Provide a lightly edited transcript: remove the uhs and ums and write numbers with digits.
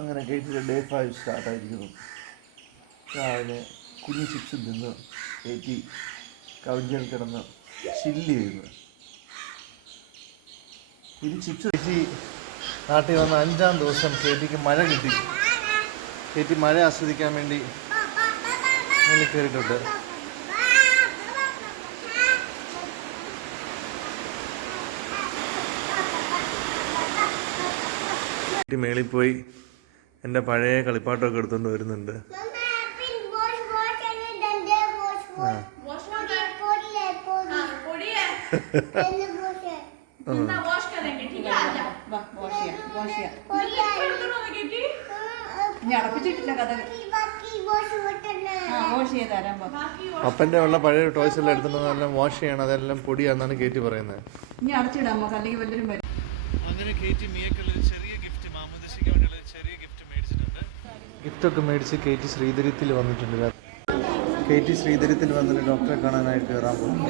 അങ്ങനെ കേറ്റിയുടെ ഡേ 5 സ്റ്റാർട്ടായിരിക്കുന്നു. രാവിലെ കുഞ്ഞു ചിപ്സ് തിന്ന് കേറ്റി കവിഞ്ഞൽ കിടന്ന് ചില്ല് ചെയ്യുന്നു. കുഞ്ഞു ചിപ്സ് കേറ്റി നാട്ടിൽ വന്ന 5-ാം ദിവസം കേറ്റിക്ക് മഴ കിട്ടി. കേറ്റി മഴ ആസ്വദിക്കാൻ വേണ്ടി മേളിൽ കയറിയിട്ടുണ്ട്. മേളിൽ പോയി എൻ്റെ പഴയ കളിപ്പാട്ടമൊക്കെ എടുത്തുകൊണ്ട് വരുന്നുണ്ട്. അപ്പൻ്റെ ഉള്ള പഴയ ടോയ്സ് എല്ലാം എടുത്തിട്ടുണ്ടെല്ലാം വാഷ് ചെയ്യണം, അതെല്ലാം പൊടിയാണെന്നാണ് കേറ്റി പറയുന്നത്. അങ്ങനെ കേറ്റി മിയക്കുള്ളൊരു ചെറിയ ഗിഫ്റ്റ്, മാമോദിസയ്ക്ക് വേണ്ടിയുള്ള ചെറിയ ഗിഫ്റ്റ് മേടിച്ചിട്ടുണ്ട്. ഗിഫ്റ്റൊക്കെ മേടിച്ച് കേറ്റി ശ്രീധര്യത്തിൽ വന്നിട്ടുണ്ട്. കേറ്റി ശ്രീധര്യത്തിൽ വന്നിട്ട് ഡോക്ടറെ കാണാനായിട്ട് കയറാൻ പോകും.